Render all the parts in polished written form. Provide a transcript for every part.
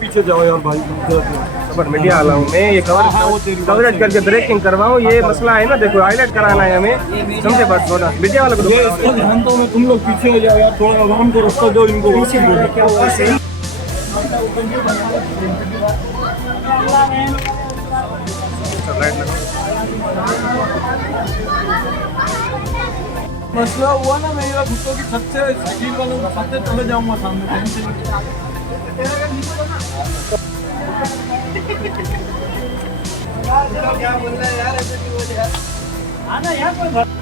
पीछे जाओ यार भाई, खबर मीडिया वाला हूँ मैं, ये कवरेज करके ब्रेकिंग करवाऊँ, ये मसला है ना, देखो हाईलाइट कराना है हमें, समझे बात थोड़ा मीडिया वालों को ध्यान दो, तुम लोग पीछे हो जाओ यार, थोड़ा आवाम को रास्ता दो, इनको मसला हुआ ना, मैं ये घुटनों की छत से स्टील वालों की छत से चले जाऊंगा सामने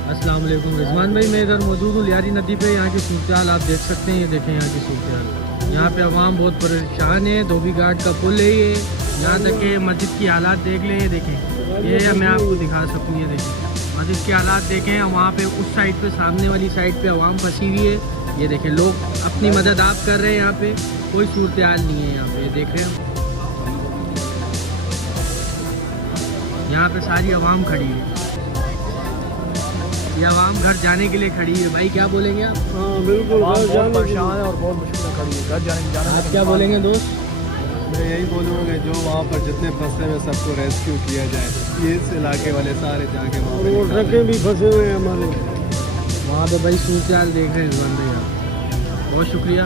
अस्सलाम वालेकुम रिजवान भाई, मैं इधर मौजूद हूँ लियारी नदी पे। यहाँ की सूरत हाल आप देख सकते हैं, ये देखें यहाँ की सूरत हाल। यहाँ पे अवाम बहुत परेशान है। धोबी घाट का पुल है ये, यहाँ तक कि मस्जिद की हालात देख लें, ये देखें, ये मैं आपको दिखा सकूँ, ये देखें मस्जिद के हालात देखें। वहाँ पे उस साइड पे, सामने वाली साइड पे अवाम फंसी हुई है। ये देखें, लोग अपनी मदद आप कर रहे हैं, यहाँ पे कोई सूरत हाल नहीं है। यहाँ पे देख रहे हैं, यहाँ पे सारी अवाम खड़ी है, ये आवाम घर जाने के लिए खड़ी है। भाई क्या बोलेंगे आप? हाँ बिल्कुल, बहुत परेशान है और बहुत मुश्किल खड़ी है घर जाने आप क्या बोलेंगे दोस्त? मैं यही बोलूँगा जो वहाँ पर जितने फंसे हुए सबको रेस्क्यू किया जाए। ये इस इलाके वाले सारे जाके वहाँ पे ट्रकें भी फंसे हुए हैं हमारे वहाँ पे भाई सूरत हाल देख रहे हैं रिजवान भाई आप। बहुत शुक्रिया।